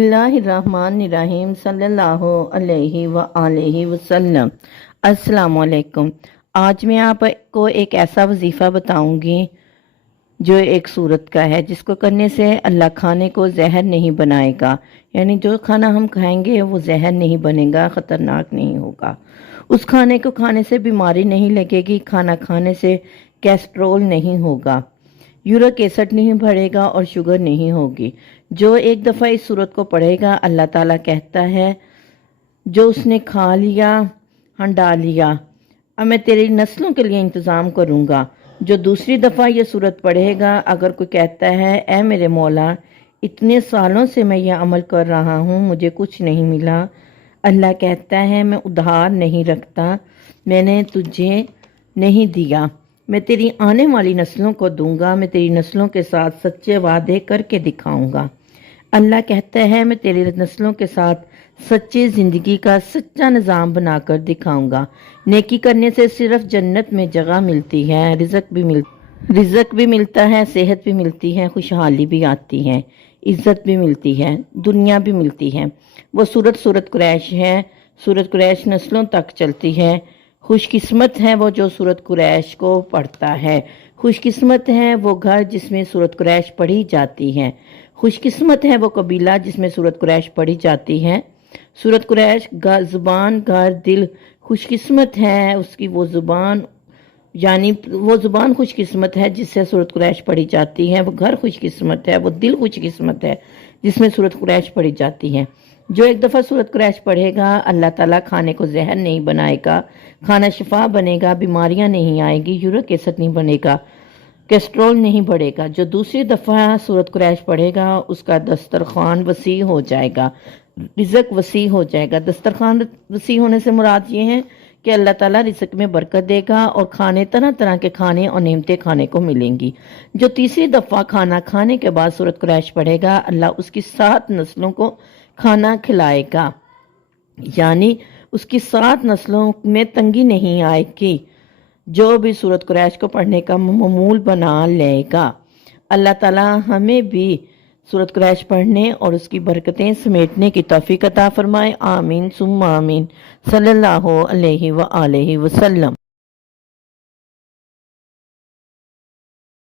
اللہ الرحمن الرحیم صلی اللہ علیہ وآلہ وسلم۔ السلام علیکم۔ آج میں آپ کو ایک ایسا وظیفہ بتاؤں گی جو ایک سورت کا ہے، جس کو کرنے سے اللہ کھانے کو زہر نہیں بنائے گا، یعنی جو کھانا ہم کھائیں گے وہ زہر نہیں بنے گا، خطرناک نہیں ہوگا۔ اس کھانے کو کھانے سے بیماری نہیں لگے گی، کھانا کھانے سے کیسٹرول نہیں ہوگا، یورک ایسڈ نہیں بڑھے گا اور شوگر نہیں ہوگی۔ جو ایک دفعہ اس سورت کو پڑھے گا، اللہ تعالیٰ کہتا ہے جو اس نے کھا لیا ہنڈا لیا، اب میں تیری نسلوں کے لیے انتظام کروں گا۔ جو دوسری دفعہ یہ سورت پڑھے گا، اگر کوئی کہتا ہے اے میرے مولا اتنے سالوں سے میں یہ عمل کر رہا ہوں، مجھے کچھ نہیں ملا، اللہ کہتا ہے میں ادھار نہیں رکھتا، میں نے تجھے نہیں دیا، میں تیری آنے والی نسلوں کو دوں گا، میں تیری نسلوں کے ساتھ سچے وعدے کر کے دکھاؤں گا۔ اللہ کہتا ہے میں تیری نسلوں کے ساتھ سچی زندگی کا سچا نظام بنا کر دکھاؤں گا۔ نیکی کرنے سے صرف جنت میں جگہ ملتی ہے، رزق بھی ملتا ہے، صحت بھی ملتی ہے، خوشحالی بھی آتی ہے، عزت بھی ملتی ہے، دنیا بھی ملتی ہے۔ وہ سورت قریش ہے، سورت قریش نسلوں تک چلتی ہے۔ خوش قسمت ہے وہ جو سورت قریش کو پڑھتا ہے، خوش قسمت ہے وہ گھر جس میں سورت قریش پڑھی جاتی ہے، خوش قسمت ہے وہ قبیلہ جس میں سورت قریش پڑھی جاتی ہے۔ سورت قریش زبان گھر دل خوش قسمت ہے اس کی وہ زبان، یعنی وہ زبان خوش قسمت ہے جس سے سورت قریش پڑھی جاتی ہے، وہ گھر خوش قسمت ہے، وہ دل خوش قسمت ہے جس میں سورت قریش پڑھی جاتی ہے۔ جو ایک دفعہ سورت قریش پڑھے گا، اللہ تعالیٰ کھانے کو زہر نہیں بنائے گا، کھانا شفا بنے گا، بیماریاں نہیں آئے گی، یورک ایسڈ نہیں بنے گا، کیسٹرول نہیں بڑھے گا۔ جو دوسری دفعہ سورت قریش پڑھے گا اس کا دسترخوان وسیع ہو جائے گا، رزق وسیع ہو جائے گا۔ دسترخوان وسیع ہونے سے مراد یہ ہے کہ اللہ تعالیٰ رزق میں برکت دے گا اور کھانے طرح طرح کے کھانے اور نعمتیں کھانے کو ملیں گی۔ جو تیسری دفعہ کھانا کھانے کے بعد سورت قریش پڑھے گا، اللہ اس کی 7 نسلوں کو کھانا کھلائے گا، یعنی اس کی 7 نسلوں میں تنگی نہیں آئے گی۔ جو بھی سورت قریش کو پڑھنے کا معمول بنا لے گا، اللہ تعالیٰ ہمیں بھی سورت قریش پڑھنے اور اس کی برکتیں سمیٹنے کی توفیق عطا فرمائے۔ آمین ثم آمین۔ صلی اللہ علیہ وآلہ وسلم۔